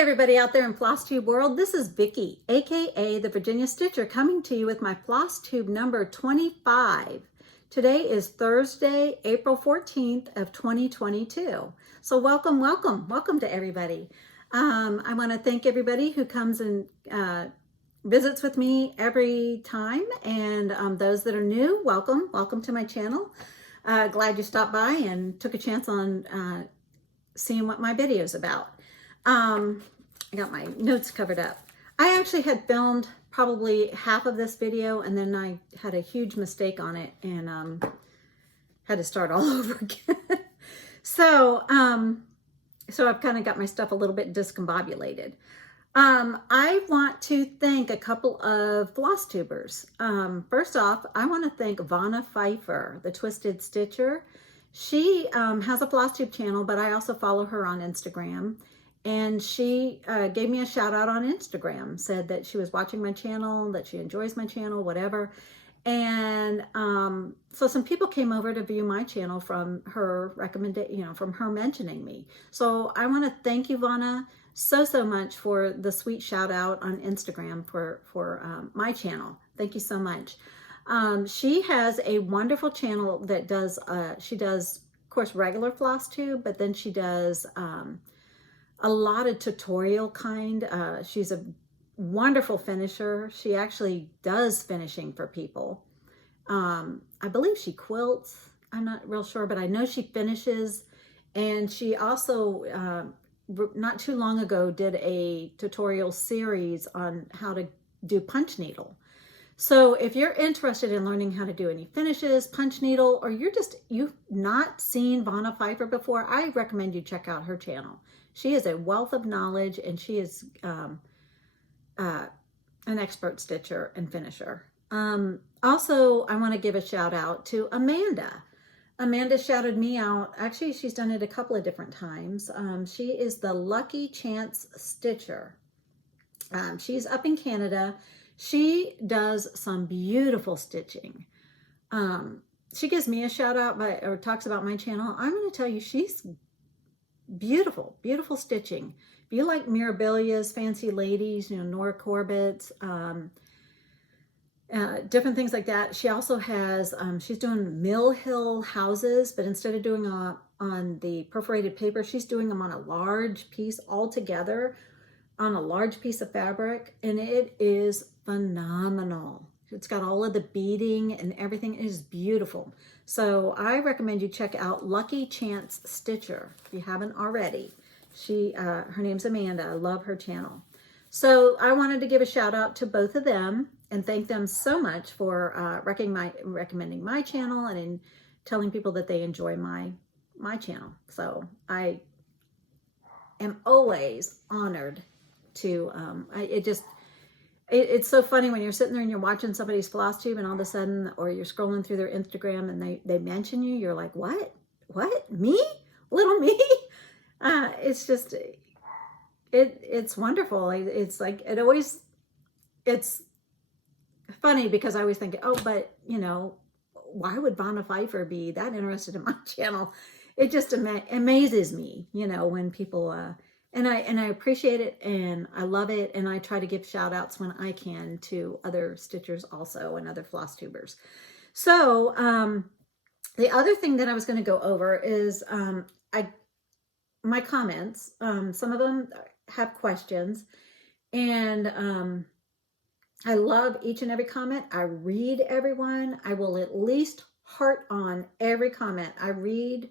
everybody out there in Flosstube world, this is Vicki, aka the Virginia Stitcher, coming to you with my Flosstube number 25. Today is Thursday, April 14th of 2022. So welcome to everybody. I want to thank everybody who comes and visits with me every time, and those that are new, welcome to my channel. Glad you stopped by and took a chance on seeing what my video is about. I got my notes covered up. I actually had filmed probably half of this video, and then I had a huge mistake on it and had to start all over again. So I've kind of got my stuff a little bit discombobulated. I want to thank a couple of Flosstubers. First off, I want to thank Pfeiffer, the Twisted Stitcher. She has a Flosstube channel, but I also follow her on Instagram. And she gave me a shout out on Instagram, said that she was watching my channel, that she enjoys my channel, whatever. And so some people came over to view my channel from her recommendation, from her mentioning me. So I want to thank you, Vanna, so much for the sweet shout out on Instagram for my channel. Thank you so much. She has a wonderful channel that does, she does, of course, regular Flosstube, but then she does a lot of tutorial kind. She's a wonderful finisher. She actually does finishing for people. I believe she quilts. I'm not real sure, but I know she finishes. And she also, not too long ago, did a tutorial series on how to do punch needle. So if you're interested in learning how to do any finishes, punch needle, or you've not seen Vanna Pfeiffer before, I recommend you check out her channel. She is a wealth of knowledge, and she is an expert stitcher and finisher. Also, I want to give a shout out to Amanda. Amanda shouted me out. Actually, she's done it a couple of different times. She is the Lucky Chance Stitcher. She's up in Canada. She does some beautiful stitching. She gives me a shout out or talks about my channel. I'm going to tell you, she's beautiful stitching. If you like Mirabilia's fancy ladies, Nora Corbett's, different things like that. She also has, she's doing Mill Hill houses, but instead of doing on the perforated paper, she's doing them on a large piece all together on a large piece of fabric, and it is phenomenal. It's got all of the beading and everything. It is beautiful. So I recommend you check out Lucky Chance Stitcher if you haven't already. Her name's Amanda. I love her channel. So I wanted to give a shout out to both of them and thank them so much for recommending my channel and in telling people that they enjoy my channel. So I am always honored to, it's so funny when you're sitting there and you're watching somebody's Flosstube and all of a sudden, or you're scrolling through their Instagram and they mention you, you're like, what, me? Little me? It's just, it's wonderful. It's like, it's funny because I always think, oh, but why would Vanna Pfeiffer be that interested in my channel? It just amazes me, when people, and I appreciate it, and I love it, and I try to give shout outs when I can to other stitchers also and other Flosstubers. So the other thing that I was going to go over is my comments. Some of them have questions, and I love each and every comment. I read everyone. I will at least heart on every comment. I read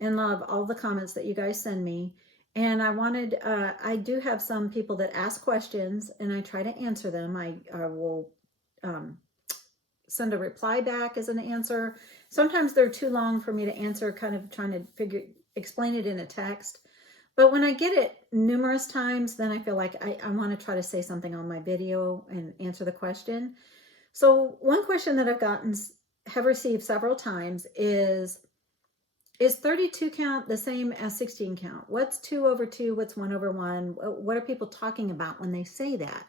and love all the comments that you guys send me. And I do have some people that ask questions, and I try to answer them. I will send a reply back as an answer. Sometimes they're too long for me to answer, kind of trying to explain it in a text. But when I get it numerous times, then I feel like I want to try to say something on my video and answer the question. So one question that have received several times is 32 count the same as 16 count? What's 2 over 2? What's 1 over 1? What are people talking about when they say that?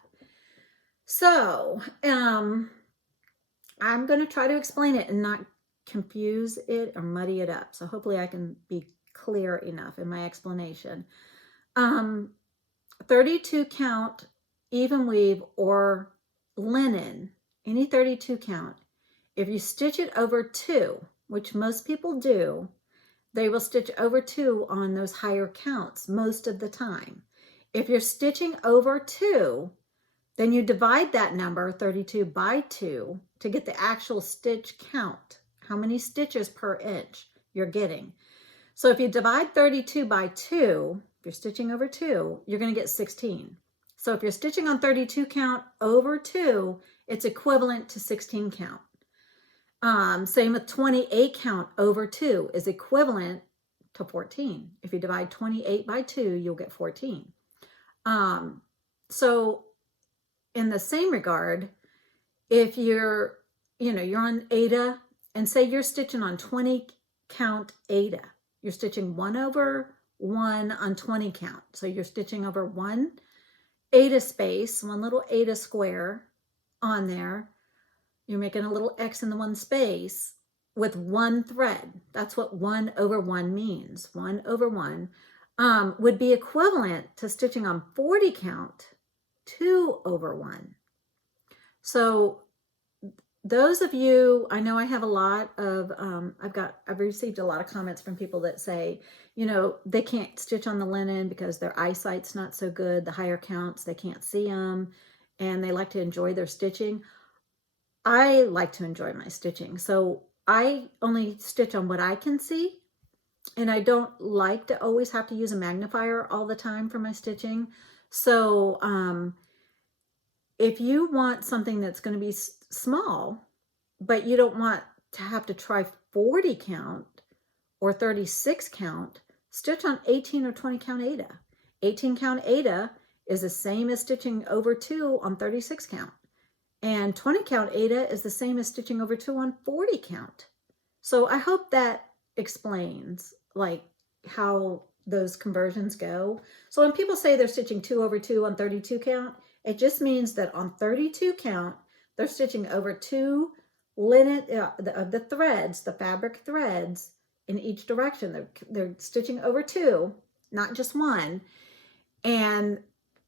So I'm going to try to explain it and not confuse it or muddy it up. So hopefully I can be clear enough in my explanation. 32 count even weave or linen, any 32 count, if you stitch it over 2, which most people do, they will stitch over 2 on those higher counts most of the time. If you're stitching over 2, then you divide that number 32 by 2 to get the actual stitch count, how many stitches per inch you're getting. So if you divide 32 by 2, if you're stitching over 2, you're going to get 16. So if you're stitching on 32 count over 2, it's equivalent to 16 count. Same with 28 count over 2 is equivalent to 14. If you divide 28 by 2, you'll get 14. So in the same regard, if you're on Aida, and say you're stitching on 20 count Aida, you're stitching 1 over 1 on 20 count. So you're stitching over 1 Aida space, 1 little Aida square on there. You're making a little X in the 1 space with 1 thread. That's what 1 over 1 means. 1 over 1 would be equivalent to stitching on 40 count 2 over 1. So those of you, I know I have a lot of, I've received a lot of comments from people that say, they can't stitch on the linen because their eyesight's not so good, the higher counts, they can't see them, and they like to enjoy their stitching. I like to enjoy my stitching, so I only stitch on what I can see, and I don't like to always have to use a magnifier all the time for my stitching. So if you want something that's going to be small, but you don't want to have to try 40 count or 36 count, stitch on 18 or 20 count Aida. 18 count Aida is the same as stitching over 2 on 36 count. And 20 count Aida is the same as stitching over 2 on 40 count. So I hope that explains like how those conversions go. So when people say they're stitching 2 over 2 on 32 count, it just means that on 32 count, they're stitching over 2 linen of the threads, the fabric threads in each direction. They're stitching over 2, not just 1, and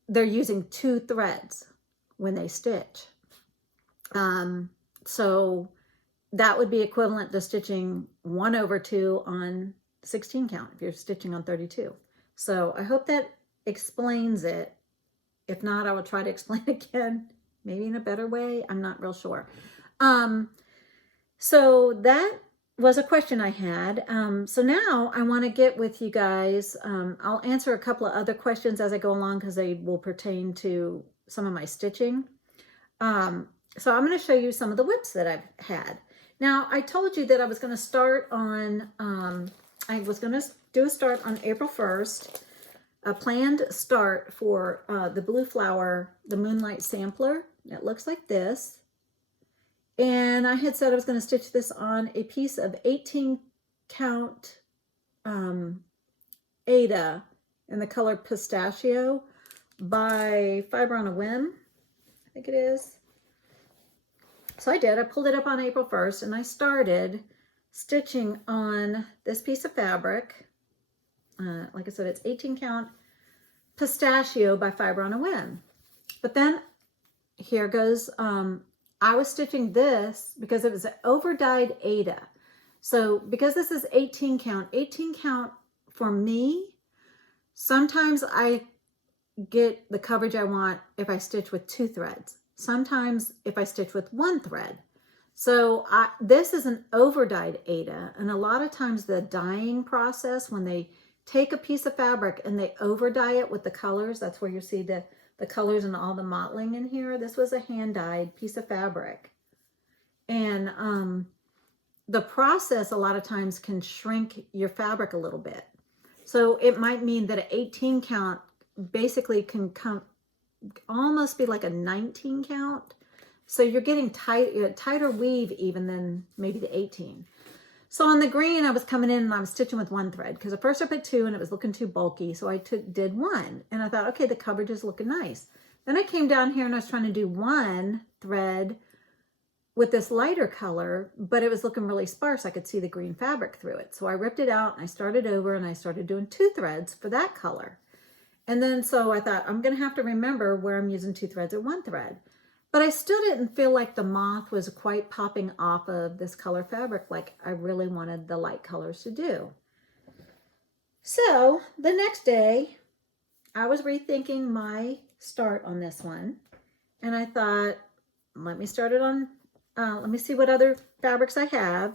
they're using 2 threads when they stitch. So that would be equivalent to stitching 1 over 2 on 16 count if you're stitching on 32. So I hope that explains it. If not, I will try to explain again, maybe in a better way. I'm not real sure. So that was a question I had. So now I want to get with you guys. I'll answer a couple of other questions as I go along because they will pertain to some of my stitching. So I'm going to show you some of the whips that I've had. Now, I told you that I was going to start on, I was going to do a start on April 1st, a planned start for the Blue Flower, the Moonlight sampler. It looks like this. And I had said I was going to stitch this on a piece of 18 count Aida in the color Pistachio by Fiber on a Whim, I think it is. So I did. I pulled it up on April 1st and I started stitching on this piece of fabric. Like I said, it's 18 count Pistachio by Fiber on a Whim. But then here goes, I was stitching this because it was an over-dyed Aida. So because this is 18 count for me, sometimes I get the coverage I want if I stitch with 2 threads. Sometimes if I stitch with 1 thread. So this is an over-dyed Aida, and a lot of times the dyeing process, when they take a piece of fabric and they over-dye it with the colors, that's where you see the colors and all the mottling in here. This was a hand-dyed piece of fabric. And the process a lot of times can shrink your fabric a little bit. So it might mean that an 18 count basically can almost be like a 19 count. So you're getting tighter weave even than maybe the 18. So on the green, I was coming in and I was stitching with 1 thread because at first I put 2 and it was looking too bulky. So I did 1 and I thought, okay, the coverage is looking nice. Then I came down here and I was trying to do 1 thread with this lighter color, but it was looking really sparse. I could see the green fabric through it. So I ripped it out and I started over and I started doing 2 threads for that color. And then so I thought, I'm going to have to remember where I'm using 2 threads or 1 thread. But I still didn't feel like the moth was quite popping off of this color fabric like I really wanted the light colors to do. So the next day, I was rethinking my start on this one. And I thought, let me start it on, let me see what other fabrics I have.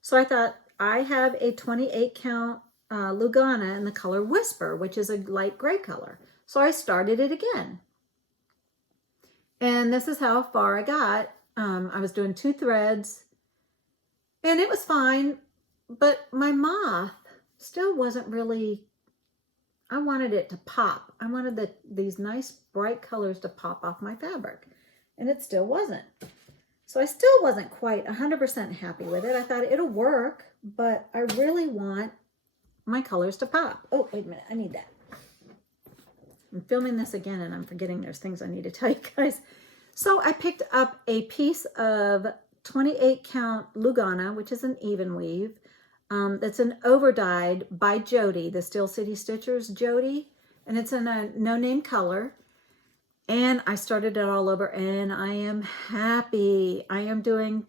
So I thought, I have a 28 count Lugana in the color Whisper, which is a light gray color. So I started it again. And this is how far I got. I was doing 2 threads and it was fine, but my moth still wasn't really, I wanted it to pop. I wanted these nice bright colors to pop off my fabric, and it still wasn't. So I still wasn't quite 100% happy with it. I thought it'll work, but I really want my colors to pop. Oh, wait a minute, I need that. I'm filming this again and I'm forgetting there's things I need to tell you guys. So I picked up a piece of 28 count Lugana, which is an even weave. That's an overdyed by Jody, the Steel City Stitchers Jody, and it's in a no-name color. And I started it all over and I am happy. I am doing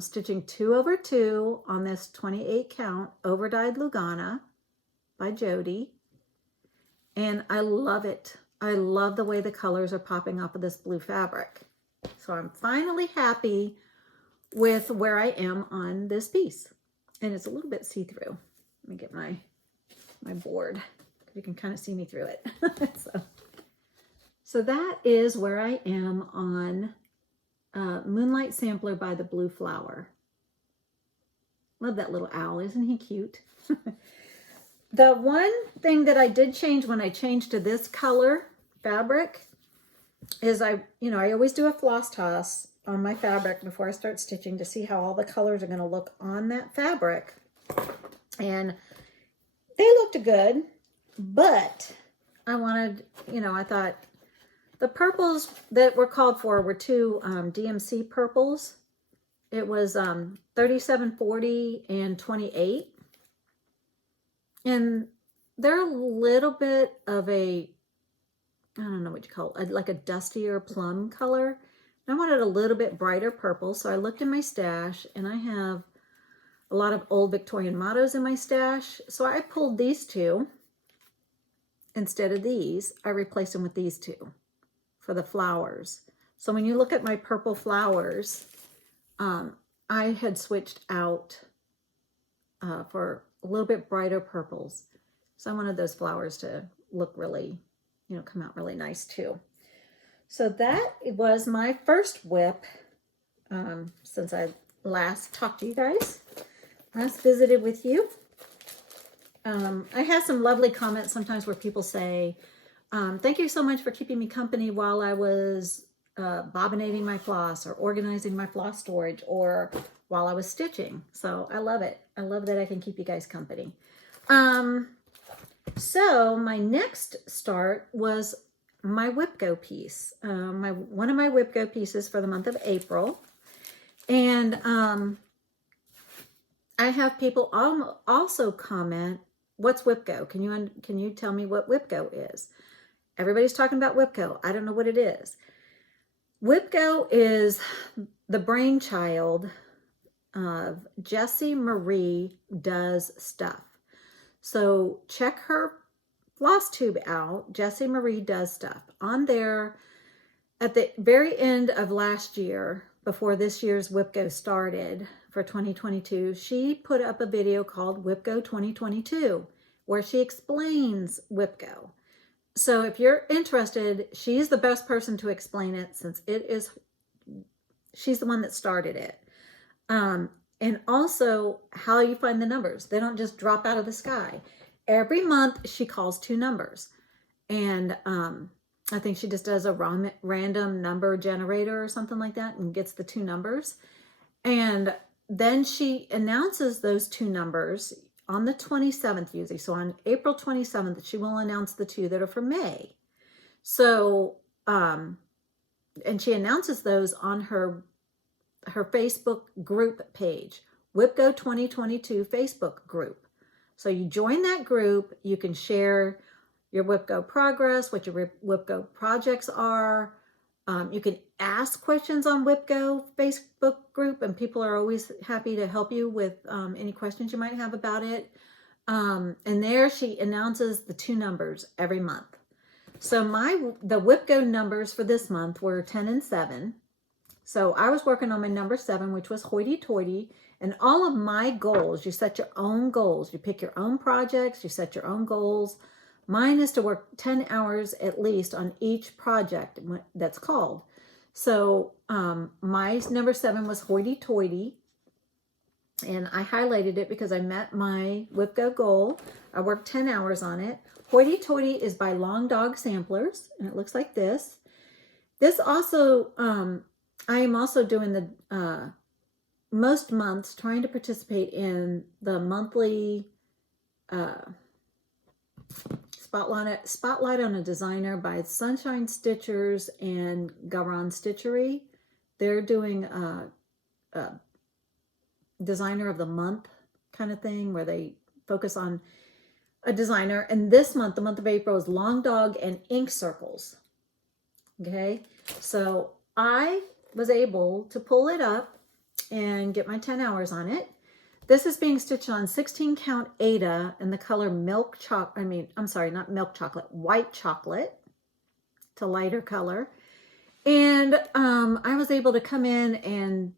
stitching 2 over 2 on this 28 count overdyed Lugana by Jody. And I love it. I love the way the colors are popping off of this blue fabric. So I'm finally happy with where I am on this piece. And it's a little bit see-through. Let me get my board. You can kind of see me through it. So that is where I am on Moonlight Sampler by the Blue Flower. Love that little owl. Isn't he cute? The one thing that I did change when I changed to this color fabric is I always do a floss toss on my fabric before I start stitching to see how all the colors are going to look on that fabric. And they looked good, but I wanted, I thought the purples that were called for were 2 DMC purples. It was 3740 and 28. And they're a little bit of a, I don't know what you call it, like a dustier plum color. I wanted a little bit brighter purple, so I looked in my stash, and I have a lot of old Victorian mottos in my stash. So I pulled these 2 instead of these. I replaced them with these 2 for the flowers. So when you look at my purple flowers, I had switched out for a little bit brighter purples. So I wanted those flowers to look really, come out really nice too. So that was my first whip since I last talked to you guys, last visited with you. I have some lovely comments sometimes where people say, thank you so much for keeping me company while I was bobbinating my floss or organizing my floss storage or while I was stitching. So I love it. I love that I can keep you guys company. So my next start was my Whip Go piece, one of my Whip Go pieces for the month of April. And I have people also comment, what's Whip Go? Can you tell me what Whip Go is? Everybody's talking about Whip Go. I don't know what it is. Whip Go is the brainchild of Jessie Marie Does Stuff. So check her Flosstube out, Jessie Marie Does Stuff. On there, at the very end of last year, before this year's Whip Go started for 2022, she put up a video called Whip Go 2022, where she explains Whip Go. So if you're interested, she's the best person to explain it since she's the one that started it. And also how you find the numbers. They don't just drop out of the sky. Every month she calls 2 numbers. And I think she just does a random number generator or something like that and gets the 2 numbers. And then she announces those 2 numbers on the 27th usually. So on April 27th, she will announce the 2 that are for May. So, and she announces those on her Facebook group page, Whip Go 2022 Facebook group. So you join that group, you can share your WIPGO progress, what your WIPGO projects are. You can ask questions on WIPGO Facebook group, and people are always happy to help you with any questions you might have about it. And there she announces the 2 numbers every month. So the WIPGO numbers for this month were 10 and 7. So I was working on my number 7, which was hoity-toity. And all of my goals, you set your own goals. You pick your own projects, you set your own goals. Mine is to work 10 hours at least on each project that's called. So my number 7 was hoity-toity. And I highlighted it because I met my WIPGO goal. I worked 10 hours on it. Hoity-toity is by Long Dog Samplers, and it looks like this. This also, I am also doing the, most months trying to participate in the monthly Spotlight on a Designer by Sunshine Stitchers and Garon Stitchery. They're doing a designer of the month kind of thing where they focus on a designer. And this month, the month of April, is Long Dog and Ink Circles. Okay, so I was able to pull it up and get my 10 hours on it. This is being stitched on 16 count Aida in the color milk chocolate. I'm sorry, not milk chocolate, white chocolate. It's a lighter color. And I was able to come in and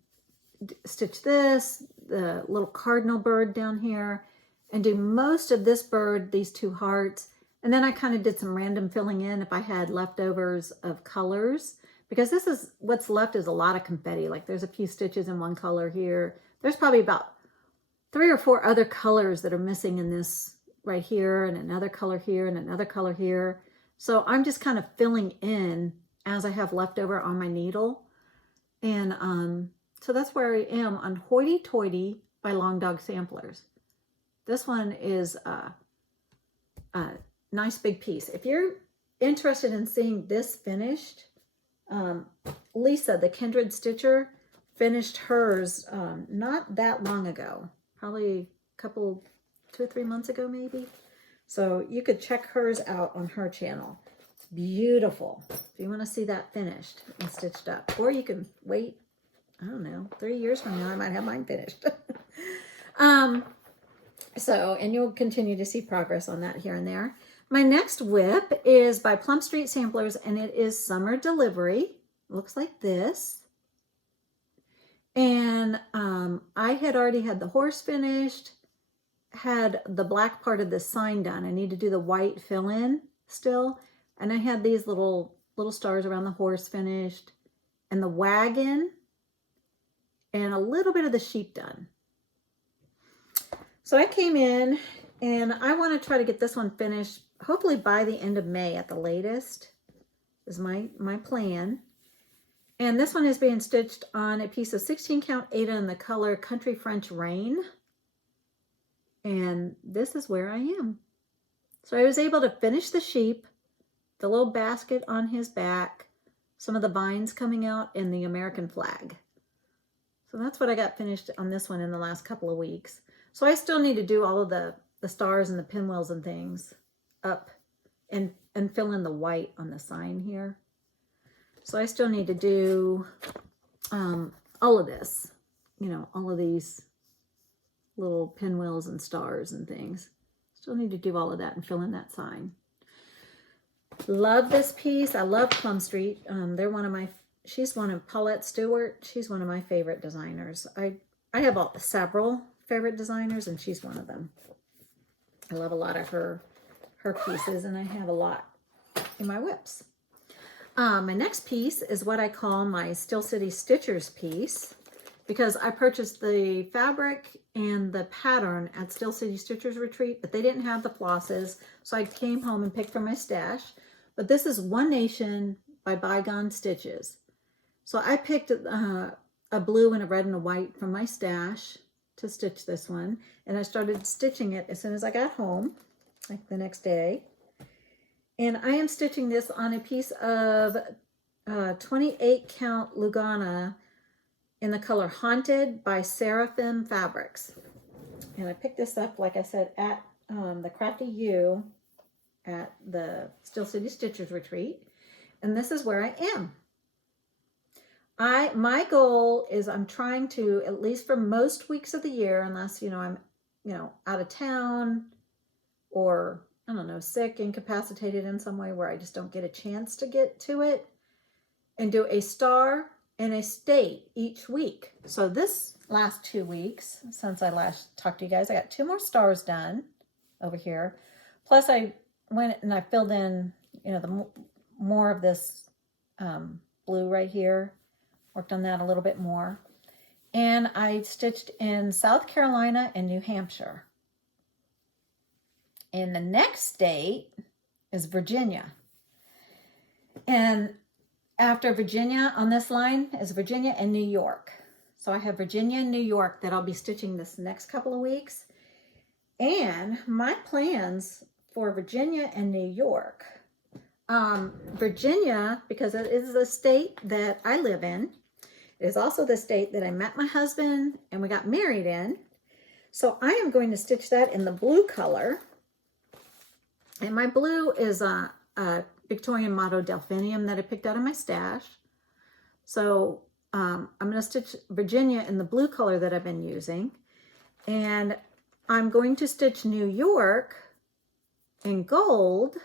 stitch this, the little cardinal bird down here, and do most of this bird, these 2 hearts. And then I kind of did some random filling in if I had leftovers of colors, because this is what's left is a lot of confetti. Like there's a few stitches in one color here. There's probably about 3 or 4 other colors that are missing in this right here, and another color here, and another color here. So I'm just kind of filling in as I have leftover on my needle. And so that's where I am on Hoity-Toity by Long Dog Samplers. This one is a nice big piece. If you're interested in seeing this finished, Lisa, the Kindred Stitcher, finished hers not that long ago, probably a couple, 2 or 3 months ago maybe. So you could check hers out on her channel. It's beautiful if you want to see that finished and stitched up. Or you can wait, I don't know, 3 years from now I might have mine finished. And you'll continue to see progress on that here and there. My next WIP is by Plum Street Samplers, and it is Summer Delivery. It looks like this. And I had already had the horse finished, had the black part of the sign done. I need to do the white fill-in still. And I had these little stars around the horse finished, and the wagon, and a little bit of the sheep done. So I came in, and I want to try to get this one finished, hopefully by the end of May at the latest, is my plan. And this one is being stitched on a piece of 16 count Aida in the color Country French Rain. And this is where I am. So I was able to finish the sheep, the little basket on his back, some of the vines coming out, and the American flag. So that's what I got finished on this one in the last couple of weeks. So I still need to do all of the stars and the pinwheels and things up and fill in the white on the sign here. So I still need to do all of this, all of these little pinwheels and stars and things. Still need to do all of that and fill in that sign. Love this piece. I love Plum Street. She's one of Paulette Stewart. She's one of my favorite designers. I have several favorite designers, and she's one of them. I love a lot of her pieces, and I have a lot in my WIPs. My next piece is what I call my Steel City Stitchers piece, because I purchased the fabric and the pattern at Steel City Stitchers Retreat, but they didn't have the flosses, so I came home and picked from my stash. But this is One Nation by Bygone Stitches. So I picked a blue and a red and a white from my stash to stitch this one, and I started stitching it as soon as I got home, like the next day. And I am stitching this on a piece of 28 count Lugana in the color Haunted by Seraphim Fabrics. And I picked this up, like I said, at the Crafty U at the Steel City Stitchers retreat, and this is where I am. My goal is I'm trying to, at least for most weeks of the year, unless, I'm, out of town or, I don't know, sick, incapacitated in some way where I just don't get a chance to get to it, and do a star and a state each week. So this last 2 weeks, since I last talked to you guys, I got 2 more stars done over here. Plus I went and I filled in, the more of this blue right here. Worked on that a little bit more. And I stitched in South Carolina and New Hampshire. And the next state is Virginia. And after Virginia on this line is Virginia and New York. So I have Virginia and New York that I'll be stitching this next couple of weeks. And my plans for Virginia and New York. Virginia, because it is the state that I live in, is also the state that I met my husband and we got married in. So I am going to stitch that in the blue color. And my blue is a Victorian Motto Delphinium that I picked out of my stash. So I'm going to stitch Virginia in the blue color that I've been using. And I'm going to stitch New York in gold,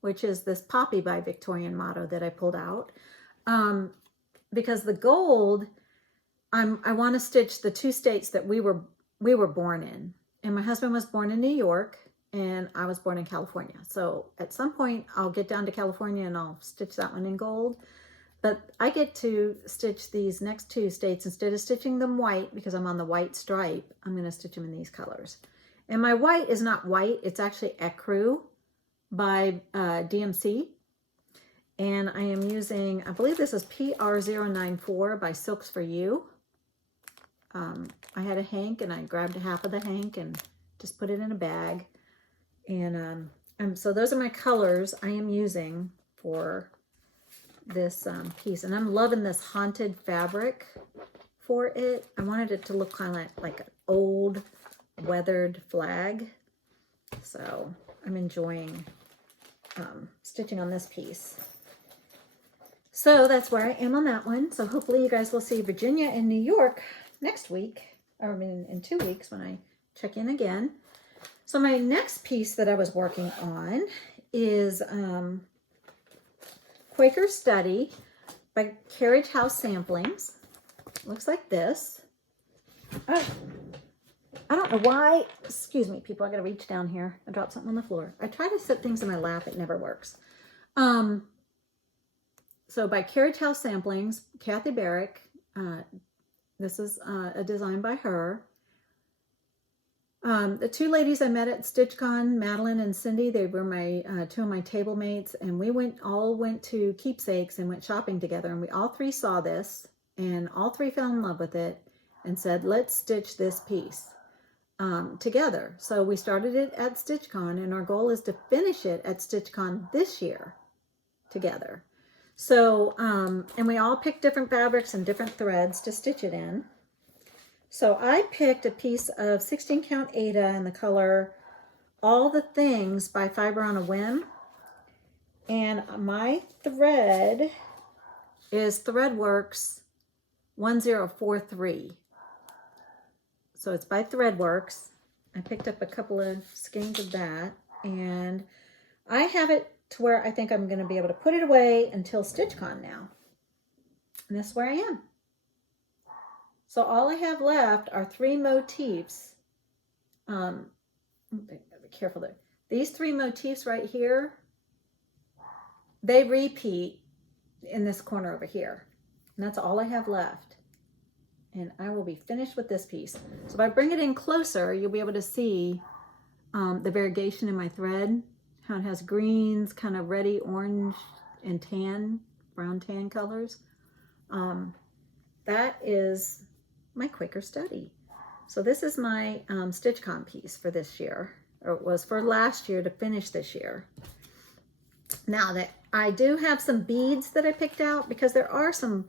which is this Poppy by Victorian Motto that I pulled out. Because the gold, I want to stitch the 2 states that we were born in. And my husband was born in New York and I was born in California. So at some point I'll get down to California and I'll stitch that one in gold. But I get to stitch these next 2 states. Instead of stitching them white, because I'm on the white stripe, I'm going to stitch them in these colors. And my white is not white, it's actually Ecru by DMC. And I am using, I believe this is PR094 by Silks for You. I had a hank and I grabbed half of the hank and just put it in a bag. And so those are my colors I am using for this piece. And I'm loving this haunted fabric for it. I wanted it to look kind of like an old weathered flag. So I'm enjoying stitching on this piece. So that's where I am on that one. So hopefully you guys will see Virginia and New York next week, or I mean in 2 weeks when I check in again. So my next piece that I was working on is Quaker Study by Carriage House Samplings. Looks like this. Oh, I don't know why. Excuse me, people. I got to reach down here. I dropped something on the floor. I try to set things in my lap. It never works. So by Carriage House Samplings, Kathy Barrick. This is a design by her. The 2 ladies I met at StitchCon, Madeline and Cindy, they were my 2 of my table mates, and we all went to Keepsakes and went shopping together, and we all 3 saw this, and all 3 fell in love with it and said, let's stitch this piece together. So we started it at StitchCon, and our goal is to finish it at StitchCon this year together. So, and we all picked different fabrics and different threads to stitch it in. So I picked a piece of 16 count Aida in the color All the Things by Fiber on a Whim. And my thread is Threadworks 1043. So it's by Threadworks. I picked up a couple of skeins of that, and I have it to where I think I'm going to be able to put it away until StitchCon now. And that's where I am. So all I have left are 3 motifs. Be careful there. These 3 motifs right here, they repeat in this corner over here. And that's all I have left. And I will be finished with this piece. So if I bring it in closer, you'll be able to see the variegation in my thread. How it has greens, kind of reddy orange and tan, brown tan colors. That is my Quaker Study. So this is my StitchCon piece for this year, or it was for last year to finish this year. Now that I do have some beads that I picked out, because there are some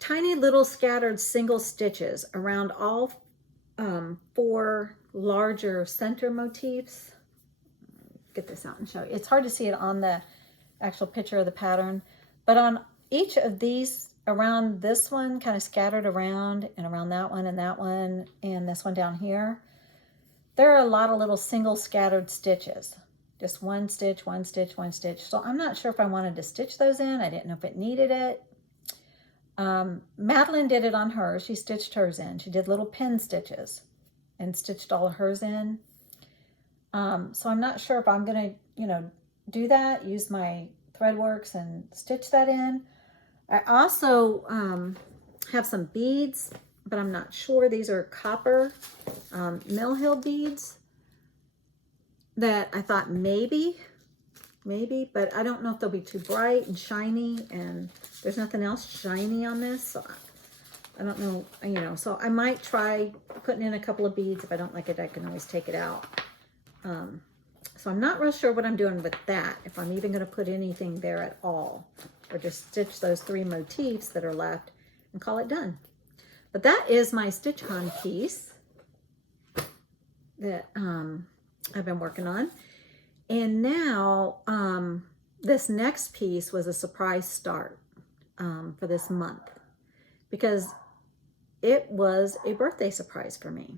tiny little scattered single stitches around all 4 larger center motifs. get this out and show you. It's hard to see it on the actual picture of the pattern, but on each of these, around this one, kind of scattered around, and around that one, and this one down here, there are a lot of little single scattered stitches. Just one stitch, one stitch, one stitch. So I'm not sure if I wanted to stitch those in. I didn't know if it needed it. Madeline did it on hers. She stitched hers in. She did little pin stitches and stitched all of hers in. So I'm not sure if I'm going to, do that, use my Threadworks and stitch that in. I also have some beads, but I'm not sure. These are copper Mill Hill beads that I thought maybe, but I don't know if they'll be too bright and shiny, and there's nothing else shiny on this, so I don't know, so I might try putting in a couple of beads. If I don't like it, I can always take it out. So I'm not real sure what I'm doing with that, if I'm even going to put anything there at all, or just stitch those 3 motifs that are left and call it done. But that is my Stitch On piece that I've been working on. And now this next piece was a surprise start for this month, because it was a birthday surprise for me.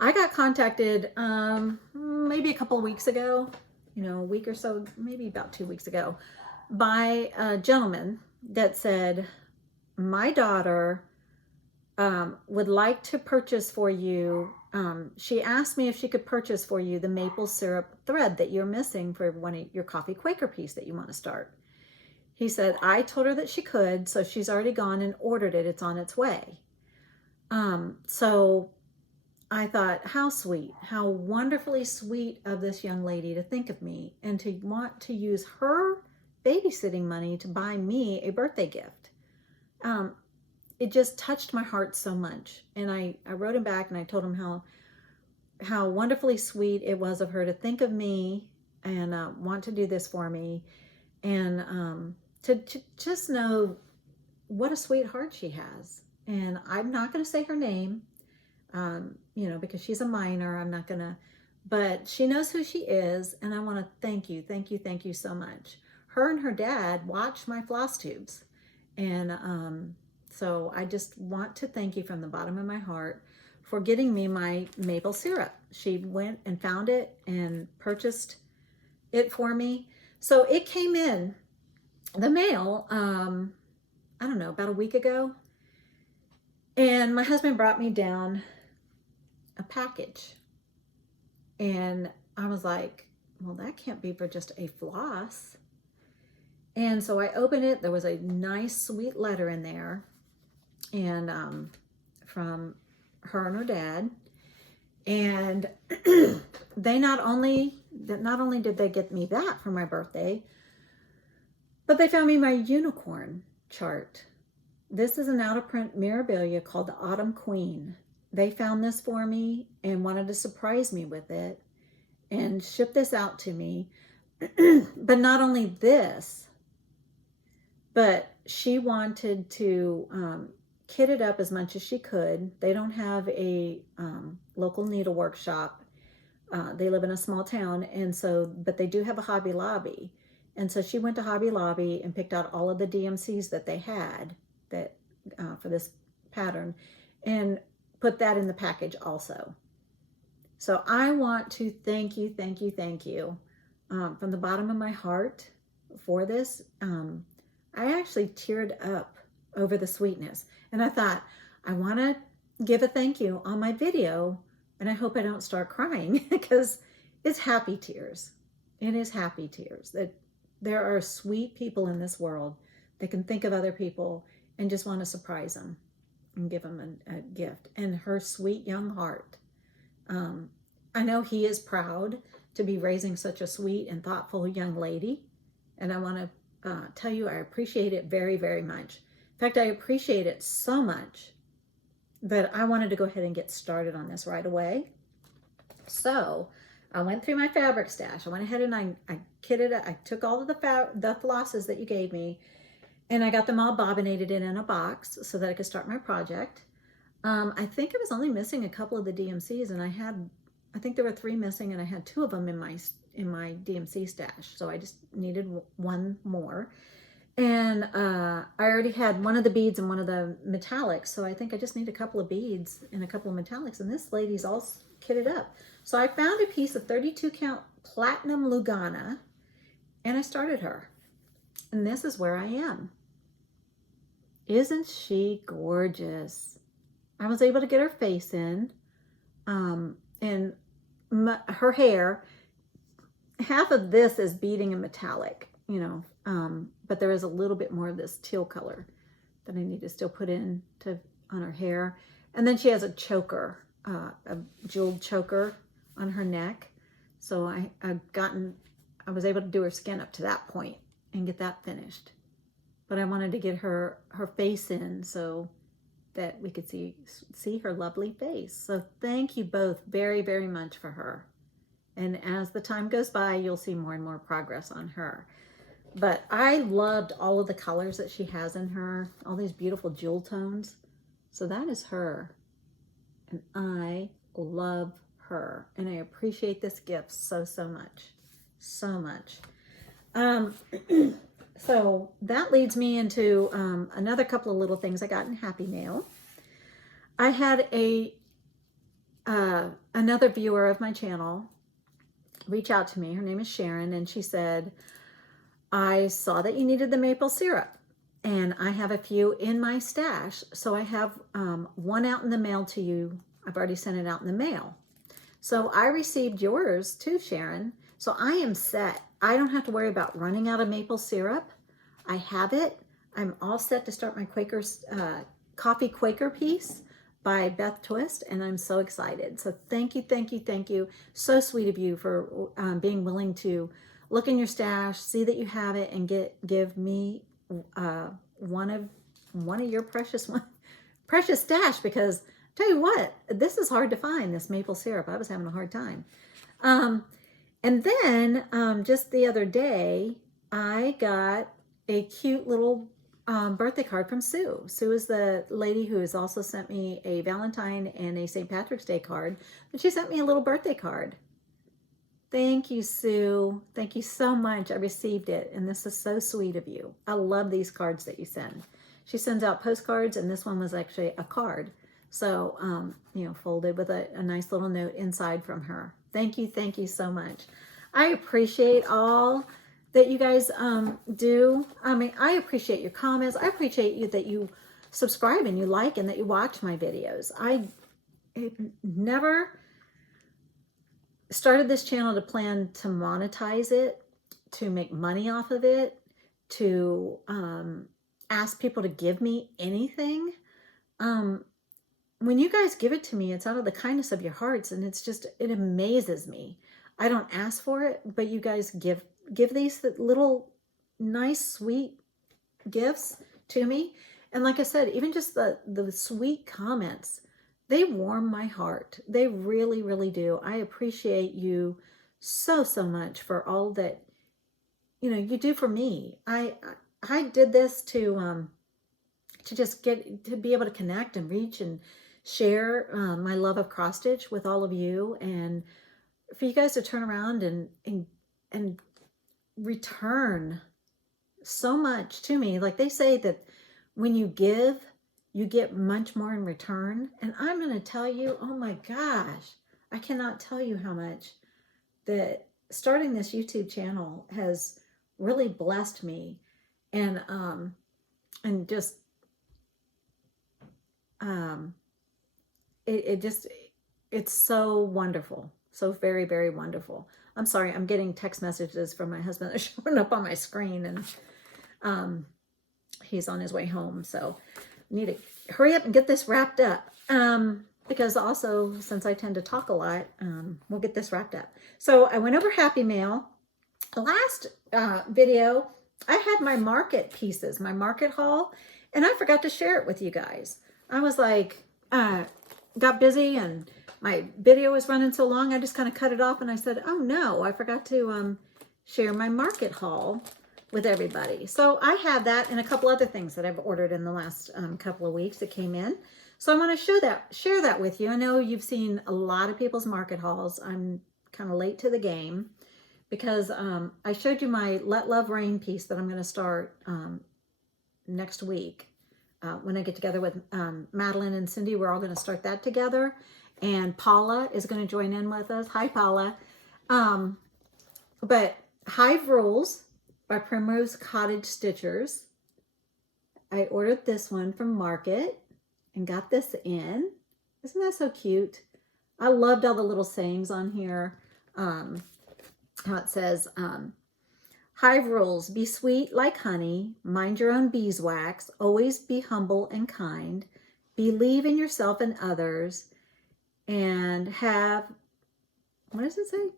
I got contacted maybe a couple of weeks ago, a week or so, maybe about 2 weeks ago, by a gentleman that said, my daughter would like to purchase for you. She asked me if she could purchase for you the maple syrup thread that you're missing for one of your coffee Quaker piece that you want to start. He said, I told her that she could, so she's already gone and ordered it. It's on its way. So I thought, how sweet, how wonderfully sweet of this young lady to think of me and to want to use her babysitting money to buy me a birthday gift. It just touched my heart so much. And I wrote him back and I told him how wonderfully sweet it was of her to think of me and want to do this for me, and to just know what a sweet heart she has. And I'm not going to say her name, because she's a minor. I'm not going to, but she knows who she is. And I want to thank you so much. Her and her dad watch my Flosstubes. And so I just want to thank you from the bottom of my heart for getting me my maple syrup. She went and found it and purchased it for me. So it came in the mail, I don't know, about a week ago. And my husband brought me down a package. And I was like, well, that can't be for just a floss. And so I opened it. There was a nice, sweet letter in there, and from her and her dad. And they not only did they get me that for my birthday, but they found me my unicorn chart. This is an out-of-print memorabilia called the Autumn Queen. They found this for me and wanted to surprise me with it and ship this out to me. But not only this, but she wanted to kit it up as much as she could. They don't have a local needlework shop. They live in a small town, and so, but they do have a Hobby Lobby. And so she went to Hobby Lobby and picked out all of the DMCs that they had that for this pattern and put that in the package also. So I want to thank you from the bottom of my heart for this. I actually teared up over the sweetness, and I thought, I want to give a thank you on my video, and I hope I don't start crying because it's happy tears. It is happy tears that there are sweet people in this world that can think of other people and just want to surprise them and give them a gift. And her sweet young heart. I know he is proud to be raising such a sweet and thoughtful young lady. And I want to tell you, I appreciate it very, very much. In fact, I appreciate it so much that I wanted to go ahead and get started on this right away. So I went through my fabric stash. I went ahead and I kitted it. I took all of the flosses that you gave me, and I got them all bobbinated in a box so that I could start my project. I think I was only missing a couple of the DMCs, and I had I think there were 3 missing, and I had 2 of them in my DMC stash. So I just needed 1 more. And I already had one of the beads and one of the metallics. So I think I just need a couple of beads and a couple of metallics. And this lady's all kitted up. So I found a piece of 32 count platinum Lugana, and I started her. And this is where I am. Isn't she gorgeous? I was able to get her face in. And her hair, half of this is beading and metallic, you know, but there is a little bit more of this teal color that I need to still put in on her hair. And then she has a choker, a jeweled choker on her neck. So I was able to do her skin up to that point and get that finished. But I wanted to get her face in so that we could see her lovely face. So thank you both very, very much for her. And as the time goes by, you'll see more and more progress on her. But I loved all of the colors that she has in her, all these beautiful jewel tones. So that is her. And I love her. And I appreciate this gift so, so much. So much. So that leads me into another couple of little things I got in Happy Mail. I had another viewer of my channel reach out to me. Her name is Sharon, and she said, I saw that you needed the maple syrup, and I have a few in my stash. So I have 1 out in the mail to you. I've already sent it out in the mail. So I received yours too, Sharon. So I am set. I don't have to worry about running out of maple syrup. I have it. I'm all set to start my Coffee Quaker piece by Beth Twist, and I'm so excited. So thank you, thank you, thank you. So sweet of you for being willing to look in your stash, see that you have it, and give me one of your precious stash, because tell you what, this is hard to find, this maple syrup. I was having a hard time. And then just the other day, I got a cute little birthday card from Sue. Sue is the lady who has also sent me a Valentine and a St. Patrick's Day card, but she sent me a little birthday card. Thank you, Sue. Thank you so much. I received it, and this is so sweet of you. I love these cards that you send. She sends out postcards, and this one was actually a card. So, you know, folded with a nice little note inside from her. Thank you so much. I appreciate all that you guys do. I mean, I appreciate your comments. I appreciate you that you subscribe and you like and that you watch my videos. I never started this channel to plan to monetize it, to make money off of it, to ask people to give me anything. When you guys give it to me, it's out of the kindness of your hearts, and it amazes me. I don't ask for it, but you guys give these little nice, sweet gifts to me. And like I said, even just the sweet comments, they warm my heart. They really, really do. I appreciate you so, so much for all that, you know, you do for me. I did this to just to be able to connect and reach and share my love of cross stitch with all of you, and for you guys to turn around and return so much to me. Like they say that when you give, you get much more in return. And I'm going to tell you, oh my gosh, I cannot tell you how much that starting this YouTube channel has really blessed me. And just, it's so wonderful. So very, very wonderful. I'm sorry, I'm getting text messages from my husband that are showing up on my screen, and he's on his way home. So I need to hurry up and get this wrapped up. Because also, since I tend to talk a lot, we'll get this wrapped up. So I went over Happy Mail. Last video, I had my market pieces, my market haul, and I forgot to share it with you guys. I was like, got busy and my video was running so long, I just kind of cut it off, and I said, oh no, I forgot to share my market haul with everybody. So I have that and a couple other things that I've ordered in the last couple of weeks that came in. So I want to share that with you. I know you've seen a lot of people's market hauls. I'm kind of late to the game because I showed you my Let Love Rain piece that I'm going to start next week. When I get together with Madeline and Cindy, we're all going to start that together. And Paula is going to join in with us. Hi, Paula. But Hive Rules by Primrose Cottage Stitchers. I ordered this one from Market and got this in. Isn't that so cute? I loved all the little sayings on here. How it says, Hive rules, be sweet like honey, mind your own beeswax, always be humble and kind, believe in yourself and others, and have, what does it say?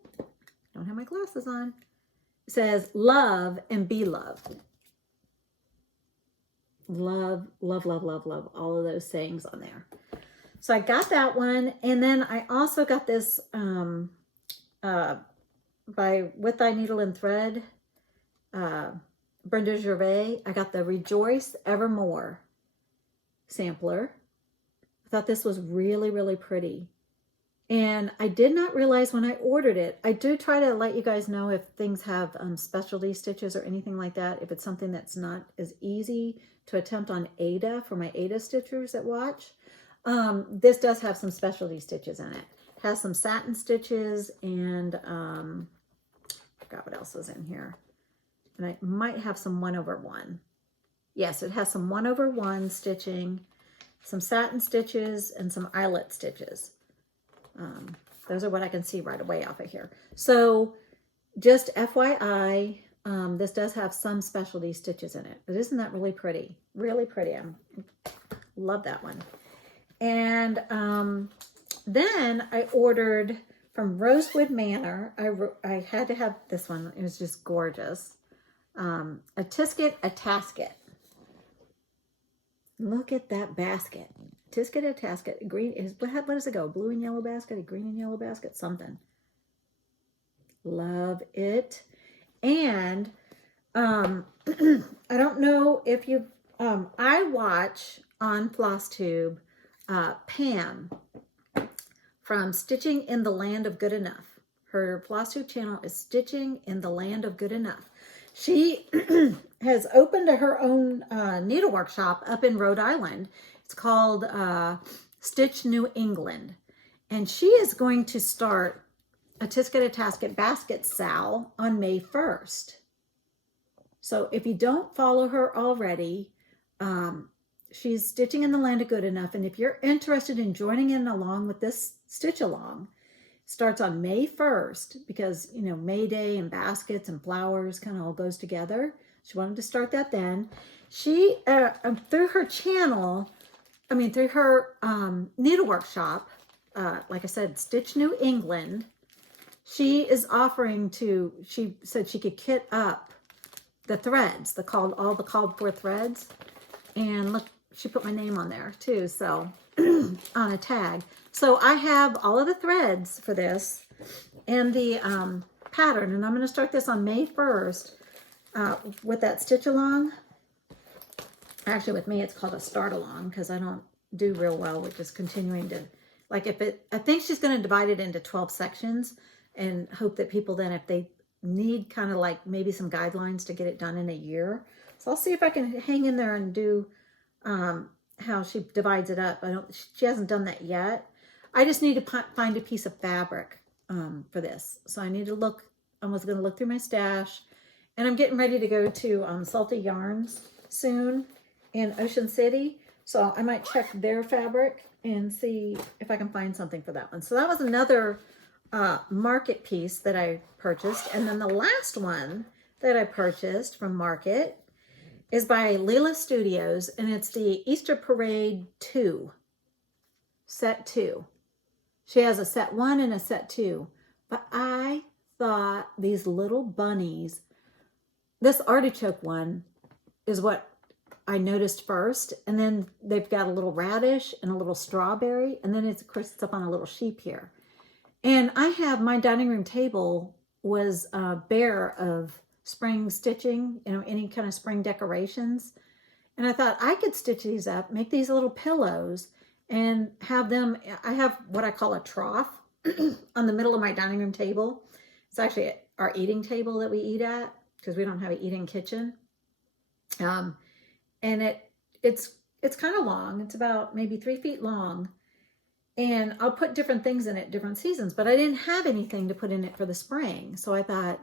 Don't have my glasses on. It says, love and be loved. Love, love, love, love, love, all of those sayings on there. So I got that one, and then I also got this by With Thy Needle and Thread, Brenda Gervais. I got the Rejoice Evermore sampler. I thought this was really, really pretty. And I did not realize when I ordered it, I do try to let you guys know if things have specialty stitches or anything like that, if it's something that's not as easy to attempt on Ada for my Ada stitchers that watch. This does have some specialty stitches in it. It has some satin stitches and I forgot what else was in here. And I might have some 1/1. Yes, it has some 1/1 stitching, some satin stitches, and some eyelet stitches. Those are what I can see right away off of here. So just FYI, this does have some specialty stitches in it. But isn't that really pretty? Really pretty. I love that one. And then I ordered from Rosewood Manor. I had to have this one. It was just gorgeous. A Tisket, a Tasket. Look at that basket. Tisket, a Tasket. Green is, what does it go? Blue and yellow basket, a green and yellow basket, something. Love it. And I don't know if you, I watch on Flosstube Pam from Stitching in the Land of Good Enough. Her Flosstube channel is Stitching in the Land of Good Enough. She has opened her own needlework shop up in Rhode Island. It's called Stitch New England. And she is going to start a Tisket, a Tasket basket sale on May 1st. So if you don't follow her already, she's Stitching in the Land of Good Enough. And if you're interested in joining in along with this stitch along, starts on May 1st because, you know, May Day and baskets and flowers kind of all goes together. She wanted to start that then. She, through her channel, through her needlework shop, like I said, Stitch New England, she is offering to, she said she could kit up the threads, all the called for threads. And look, she put my name on there too, so on a tag. So I have all of the threads for this and the pattern, and I'm going to start this on May 1st with that stitch along. Actually, with me, it's called a start along because I don't do real well with just continuing to, like I think she's going to divide it into 12 sections and hope that people then, if they need kind of like maybe some guidelines to get it done in a year. So I'll see if I can hang in there and do how she divides it up. She hasn't done that yet. I just need to find a piece of fabric for this. So I need to look, I was going to look through my stash, and I'm getting ready to go to Salty Yarns soon in Ocean City. So I might check their fabric and see if I can find something for that one. So that was another Market piece that I purchased. And then the last one that I purchased from Market is by Leela Studios, and it's the Easter Parade 2, set 2. She has a set 1 and a set 2, but I thought these little bunnies, this artichoke one is what I noticed first, and then they've got a little radish and a little strawberry, and then it's, of course, it's up on a little sheep here. And I have, my dining room table was bare of spring stitching, you know, any kind of spring decorations. And I thought I could stitch these up, make these little pillows, and have them, I have what I call a trough on the middle of my dining room table. It's actually our eating table that we eat at because we don't have an eating kitchen. And it's kind of long. It's about maybe 3 feet long. And I'll put different things in it, different seasons, but I didn't have anything to put in it for the spring. So I thought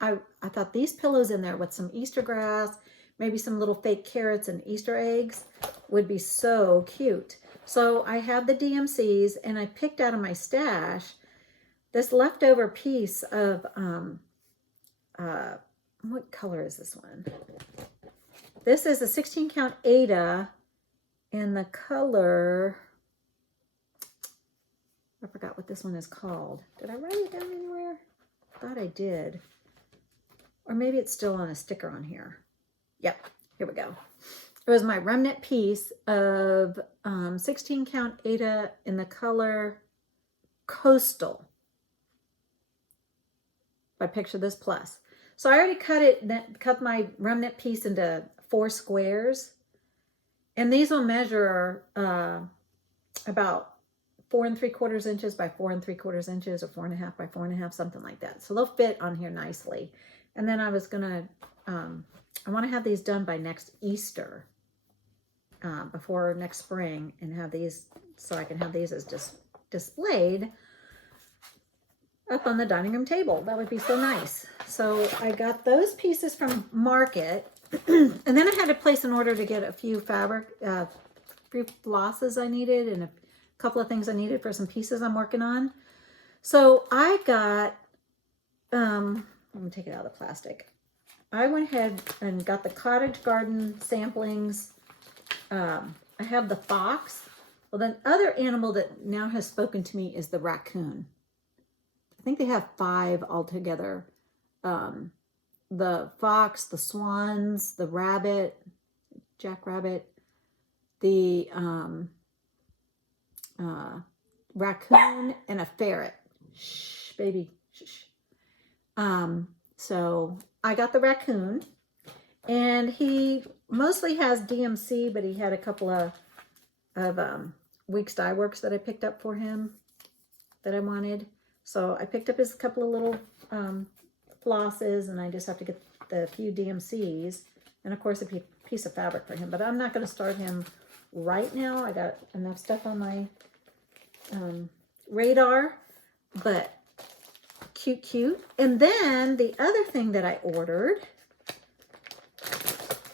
I thought these pillows in there with some Easter grass, maybe some little fake carrots and Easter eggs would be so cute. So I have the DMCs, and I picked out of my stash this leftover piece of, what color is this one? This is a 16 count Ada in the color, I forgot what this one is called. Did I write it down anywhere? Thought I did. Or maybe it's still on a sticker on here. Yep, here we go. It was my remnant piece of 16 count Ada in the color Coastal by Picture This Plus. So I already cut my remnant piece into 4 squares. And these will measure about 4 3/4 inches by 4 3/4 inches, or 4.5 by 4.5, something like that. So they'll fit on here nicely. And then I was gonna, I want to have these done by next Easter, before next spring, and have these, so I can have these as just displayed up on the dining room table. That would be so nice. So I got those pieces from Market, and then I had to place an order to get a few fabric, few flosses I needed, and a couple of things I needed for some pieces I'm working on. So I got, let me take it out of the plastic. I went ahead and got the Cottage Garden samplings. I have the fox. Well, the other animal that now has spoken to me is the raccoon. I think they have 5 altogether. The fox, the swans, the rabbit, jackrabbit, the raccoon, and a ferret. Shh, baby. Shh. So I got the raccoon, and he mostly has DMC, but he had a couple of Weeks Dye Works that I picked up for him that I wanted. So I picked up his couple of little flosses, and I just have to get the few DMCs, and of course a piece of fabric for him. But I'm not going to start him right now. I got enough stuff on my radar, but cute. And then the other thing that I ordered,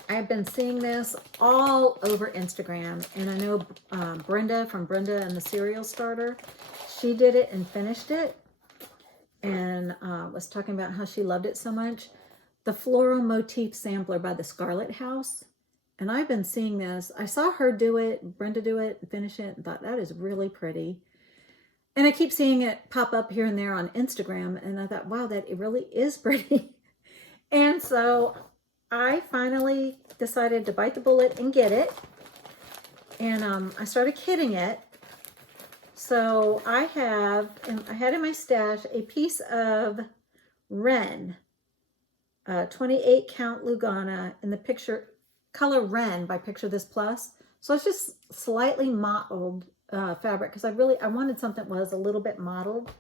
I've been seeing this all over Instagram, and I know Brenda from Brenda and the Cereal Starter, she did it and finished it, and was talking about how she loved it so much. The Floral Motif Sampler by the Scarlet House. And I've been seeing this. I saw her do it, Brenda do it, and finish it, and thought that is really pretty. And I keep seeing it pop up here and there on Instagram, and I thought, wow, that it really is pretty. And so I finally decided to bite the bullet and get it. And I started kitting it. So I had in my stash a piece of Wren, 28 count Lugana in the picture color Wren by Picture This Plus. So it's just slightly mottled fabric, because I wanted something that was a little bit mottled,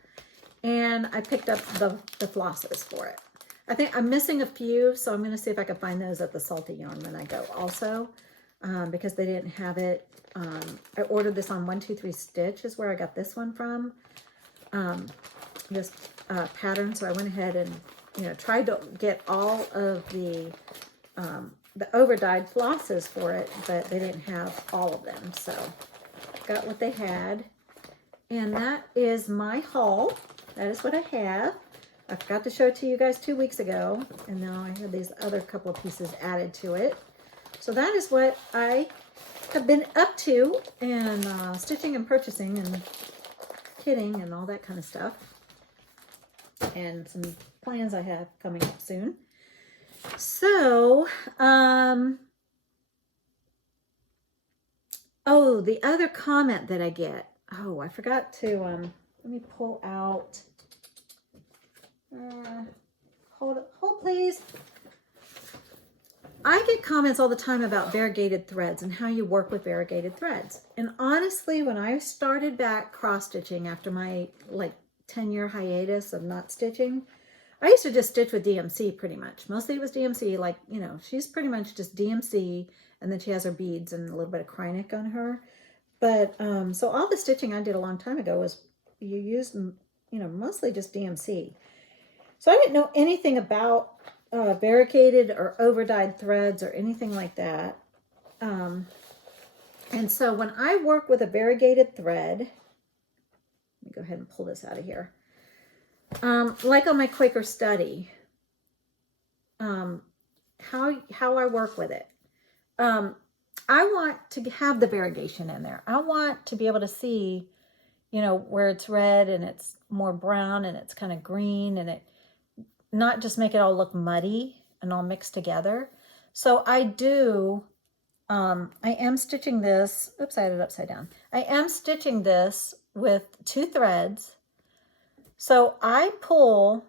and I picked up the flosses for it. I think I'm missing a few, so I'm going to see if I can find those at the Salty Yarn when I go also, because they didn't have it. I ordered this on 123 Stitch is where I got this one from, this pattern. So I went ahead and tried to get all of the over-dyed flosses for it, but they didn't have all of them. So got what they had, and that is my haul. That is what I have. I forgot to show it to you guys 2 weeks ago, and now I have these other couple of pieces added to it. So that is what I have been up to, and stitching and purchasing and kitting and all that kind of stuff, and some plans I have coming up soon. So, oh, the other comment that I get. Oh, I forgot to, let me pull out, hold please. I get comments all the time about variegated threads and how you work with variegated threads. And honestly, when I started back cross stitching after my like 10-year hiatus of not stitching, I used to just stitch with DMC pretty much. Mostly it was DMC, like, you know, she's pretty much just DMC, and then she has her beads and a little bit of Krynic on her. But so all the stitching I did a long time ago was you used, you know, mostly just DMC. So I didn't know anything about variegated or over-dyed threads or anything like that. And so when I work with a variegated thread, let me go ahead and pull this out of here. Like on my Quaker study, how I work with it. I want to have the variegation in there. I want to be able to see, you know, where it's red and it's more brown and it's kind of green, and it not just make it all look muddy and all mixed together. So I do, I am stitching this, oops, I had it upside down. I am stitching this with 2 threads. So I pull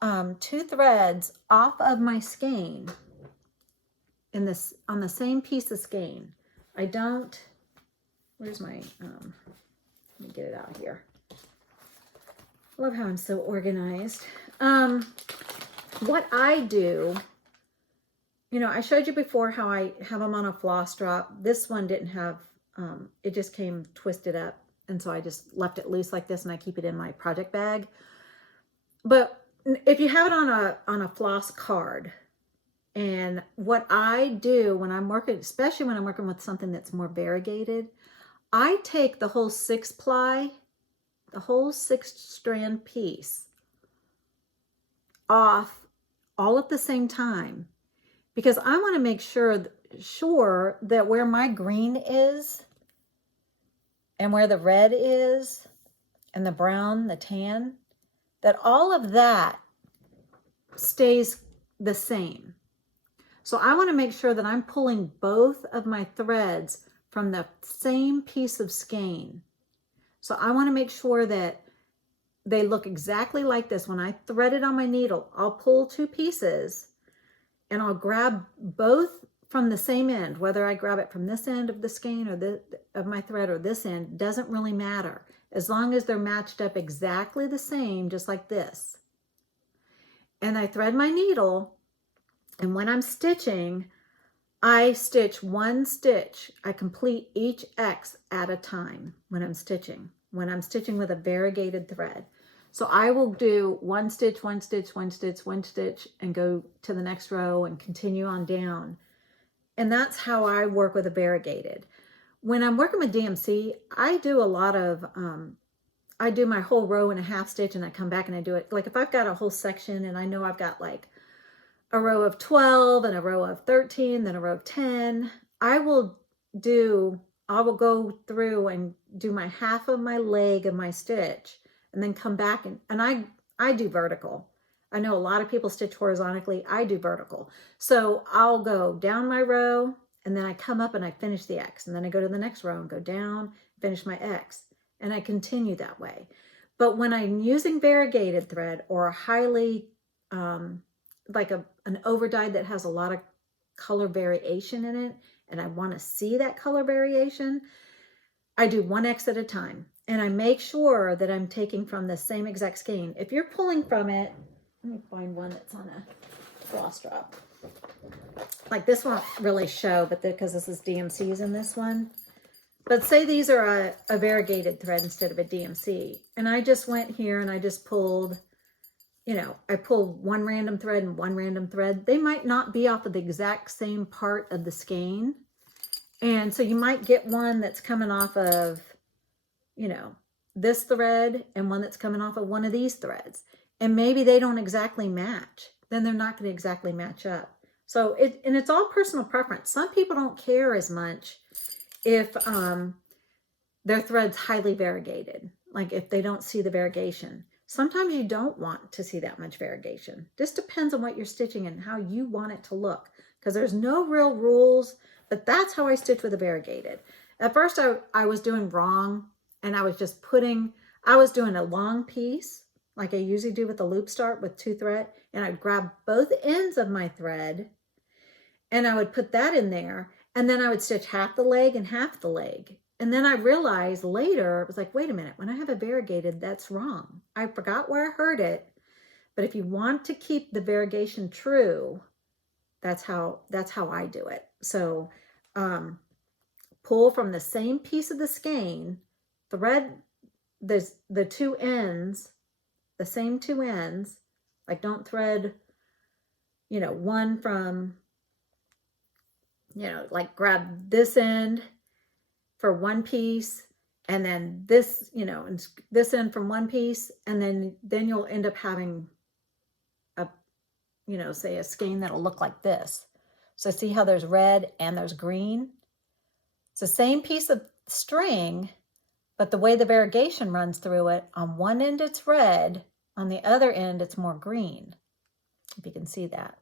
2 threads off of my skein in this, on the same piece of skein. I don't, where's my, let me get it out here. Love how I'm so organized. What I do, you know, I showed you before how I have them on a floss drop. This one didn't have, it just came twisted up. And so I just left it loose like this, and I keep it in my project bag. But if you have it on a floss card, and what I do when I'm working, especially when I'm working with something that's more variegated, I take the whole 6-ply, the whole 6-strand piece off all at the same time, because I want to make sure that where my green is and where the red is and the brown, the tan, that all of that stays the same. So I want to make sure that I'm pulling both of my threads from the same piece of skein. So I want to make sure that they look exactly like this. When I thread it on my needle, I'll pull 2 pieces and I'll grab both from the same end. Whether I grab it from this end of the skein or of my thread or this end, doesn't really matter. As long as they're matched up exactly the same, just like this. And I thread my needle, and when I'm stitching, I stitch 1 stitch. I complete each X at a time when I'm stitching with a variegated thread. So I will do 1 stitch, 1 stitch, 1 stitch, 1 stitch, and go to the next row and continue on down. And that's how I work with a variegated. When I'm working with DMC, I do a lot of, I do my whole row and a half stitch, and I come back and I do it. Like if I've got a whole section and I know I've got like a row of 12 and a row of 13, then a row of 10, I will go through and do my half of my leg of my stitch, and then come back and I do vertical. I know a lot of people stitch horizontally. I do vertical. So I'll go down my row, and then I come up and I finish the X, and then I go to the next row and go down, finish my X, and I continue that way. But when I'm using variegated thread or a highly, like an overdyed that has a lot of color variation in it, and I want to see that color variation, I do 1 X at a time. And I make sure that I'm taking from the same exact skein. If you're pulling from it, let me find one that's on a floss drop. Like this won't really show, but because this is DMC's in this one. But say these are a variegated thread instead of a DMC. And I just went here and I just pulled, you know, I pulled 1 random thread and 1 random thread. They might not be off of the exact same part of the skein. And so you might get one that's coming off of, you know, this thread, and one that's coming off of one of these threads. And maybe they don't exactly match. Then they're not going to exactly match up. So it's all personal preference. Some people don't care as much if their thread's highly variegated, like if they don't see the variegation. Sometimes you don't want to see that much variegation. Just depends on what you're stitching and how you want it to look, because there's no real rules, but that's how I stitch with a variegated. At first I was doing wrong, and I was just I was doing a long piece like I usually do with the loop start with 2 thread, and I'd grab both ends of my thread And I would put that in there, and then I would stitch half the leg and half the leg. And then I realized later, it was like, wait a minute, when I have a variegated, that's wrong. I forgot where I heard it, but if you want to keep the variegation true, that's how I do it. So pull from the same piece of the skein, thread the two ends, the same two ends, like don't thread, you know, one from, you know, like grab this end for one piece and then this, you know, and this end from one piece, and then you'll end up having a, you know, say a skein that'll look like this. So see how there's red and there's green? It's the same piece of string, but the way the variegation runs through it, on one end it's red, on the other end it's more green, if you can see that.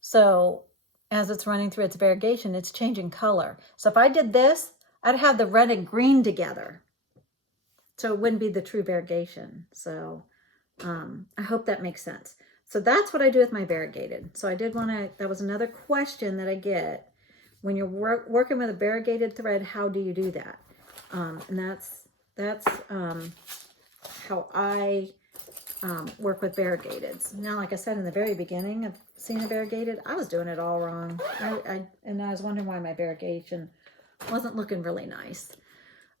So as it's running through its variegation, it's changing color. So if I did this, I'd have the red and green together. So it wouldn't be the true variegation. So I hope that makes sense. So that's what I do with my variegated. So I did want to, that was another question that I get. When you're working with a variegated thread, how do you do that? And that's how I work with variegateds. Now, like I said, in the very beginning of seeing a variegated, I was doing it all wrong. And I was wondering why my variegation wasn't looking really nice.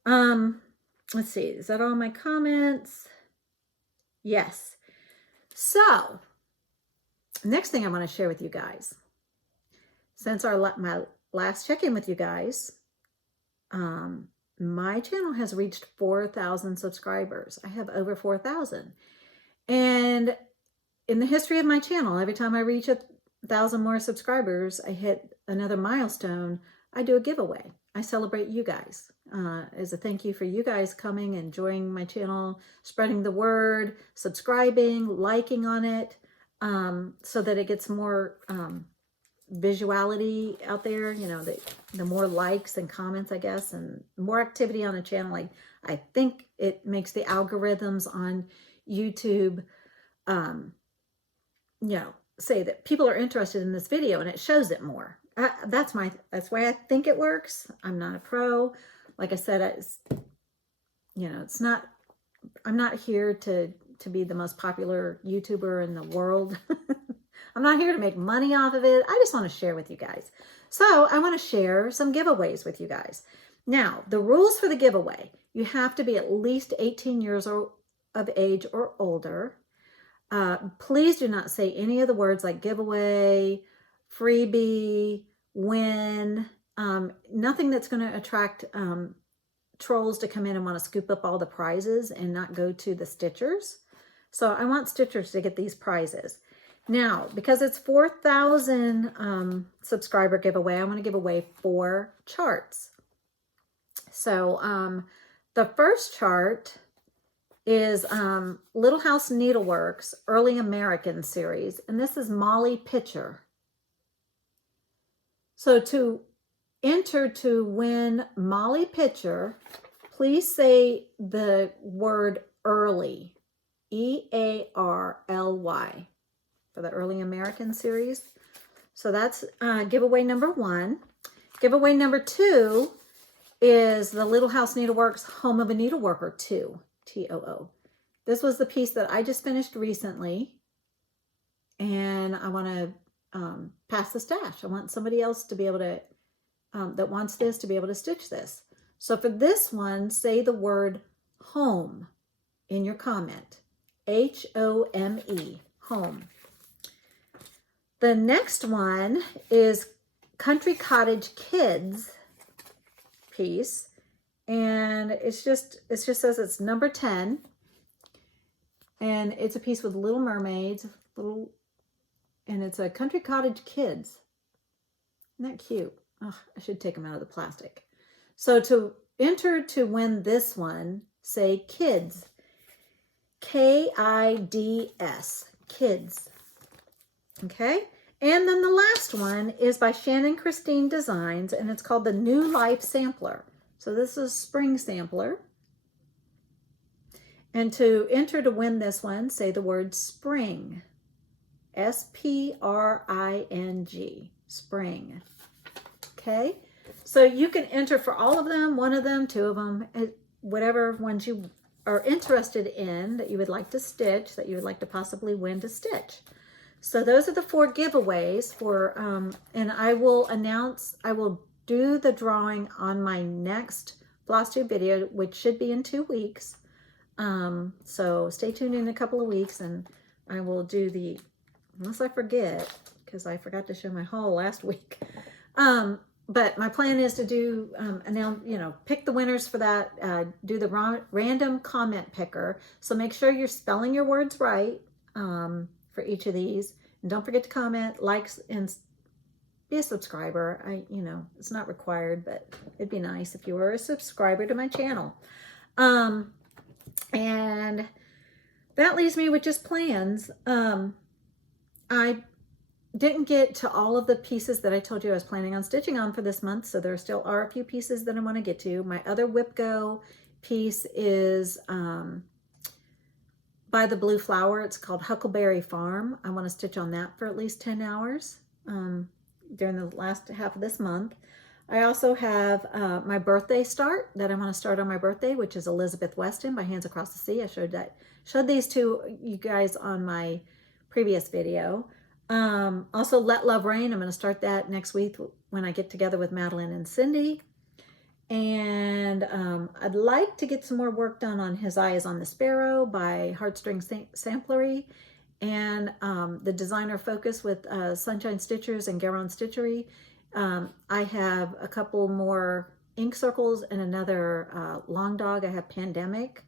Let's see, is that all my comments? Yes. So, next thing I want to share with you guys. Since my last check-in with you guys, my channel has reached 4,000 subscribers. I have over 4,000. And in the history of my channel, every time I reach 1,000 more subscribers, I hit another milestone, I do a giveaway. I celebrate you guys as a thank you for you guys coming, enjoying my channel, spreading the word, subscribing, liking on it, so that it gets more visuality out there. You know, the more likes and comments, I guess, and more activity on the channel, I think it makes the algorithms on YouTube, you know, say that people are interested in this video, and it shows it more. That's the way I think it works. I'm not a pro. Like I said, you know, I'm not here to be the most popular YouTuber in the world. I'm not here to make money off of it. I just want to share with you guys. So I want to share some giveaways with you guys. Now, the rules for the giveaway: you have to be at least 18 years of age or older. Please do not say any of the words like giveaway, freebie, win, nothing that's going to attract trolls to come in and want to scoop up all the prizes and not go to the stitchers. So I want stitchers to get these prizes. Now, because it's 4,000 subscriber giveaway, I want to give away 4 charts. So the first chart is Little House Needleworks Early American series, and this is Molly Pitcher. So to enter to win Molly Pitcher, please say the word early, E-A-R-L-Y, for the Early American series. So that's giveaway number 1. Giveaway number 2 is the Little House Needleworks Home of a Needleworker 2, T-O-O. This was the piece that I just finished recently, and I want to pass the stash. I want somebody else to be able to, that wants this, to be able to stitch this. So for this one, say the word home in your comment. H-O-M-E, home. The next one is Country Cottage Kids piece, and it just says it's number 10, and it's a piece with little mermaids, and it's a Country Cottage Kids. Isn't that cute? Oh, I should take them out of the plastic. So to enter to win this one, say kids, K-I-D-S, kids. Okay, and then the last one is by Shannon Christine Designs, and it's called the New Life Sampler. So this is spring sampler. And to enter to win this one, say the word spring, S-P-R-I-N-G, spring. Okay, so you can enter for all of them, one of them, two of them, whatever ones you are interested in that you would like to stitch, that you would like to possibly win to stitch. So those are the 4 giveaways for, and I will do the drawing on my next Flosstube video, which should be in 2 weeks. So stay tuned in a couple of weeks and I will do unless I forget, because I forgot to show my haul last week. But my plan is to do, pick the winners for that, do the random comment picker. So make sure you're spelling your words right for each of these. And don't forget to comment, likes, and be a subscriber. It's not required, but it'd be nice if you were a subscriber to my channel. And that leaves me with just plans. I didn't get to all of the pieces that I told you I was planning on stitching on for this month, so there still are a few pieces that I want to get to. My other Whip Go piece is by the Blue Flower. It's called Huckleberry Farm. I want to stitch on that for at least 10 hours during the last half of this month. I also have my birthday start that I want to start on my birthday, which is Elizabeth Weston by Hands Across the Sea. I showed these to you guys on my previous video. Also Let Love Rain. I'm going to start that next week when I get together with Madeline and Cindy. And I'd like to get some more work done on His Eye is on the Sparrow by Heartstring Samplery. And the Designer Focus with Sunshine Stitchers and Garon Stitchery. I have a couple more ink circles and another Long Dog. I have Pandemic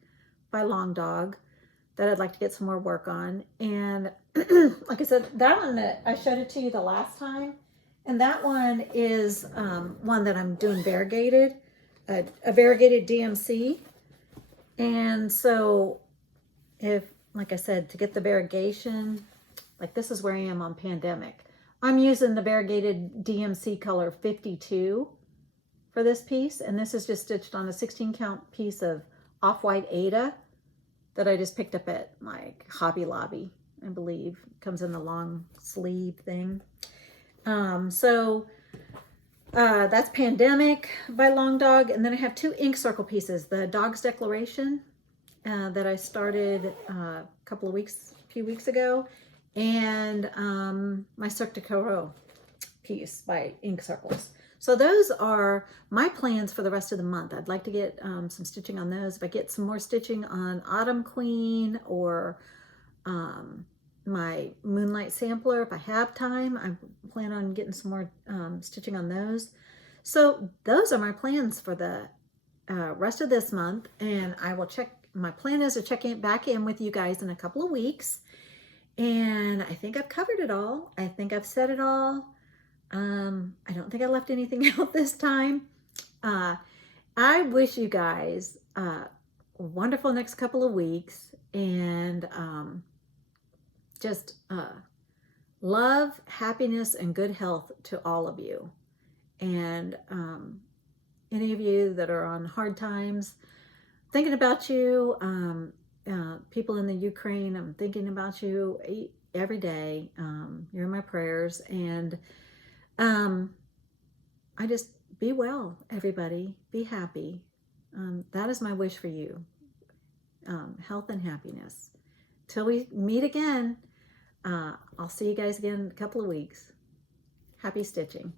by Long Dog that I'd like to get some more work on. And like I said, that one that I showed it to you the last time, and that one is one that I'm doing variegated, a variegated DMC. And so like I said, to get the variegation, like this is where I am on Pandemic. I'm using the variegated DMC color 52 for this piece, and this is just stitched on a 16 count piece of off-white Ada that I just picked up at like Hobby Lobby, I believe. It comes in the long sleeve thing. That's Pandemic by Long Dog. And then I have 2 ink circle pieces. The Dog's Declaration that I started a few weeks ago. And my Cirque de Corot piece by Ink Circles. So those are my plans for the rest of the month. I'd like to get some stitching on those. If I get some more stitching on Autumn Queen or my Moonlight sampler, if I have time, I plan on getting some more stitching on those. So those are my plans for the rest of this month. And I will my plan is to check back in with you guys in a couple of weeks. And I think I've covered it all. I think I've said it all. I don't think I left anything out this time. I wish you guys a wonderful next couple of weeks, and just love, happiness, and good health to all of you. And any of you that are on hard times, thinking about you. People in the Ukraine, I'm thinking about you every day. You're in my prayers. And I just be well, everybody. Be happy. That is my wish for you. Health and happiness. Till we meet again, I'll see you guys again in a couple of weeks. Happy stitching.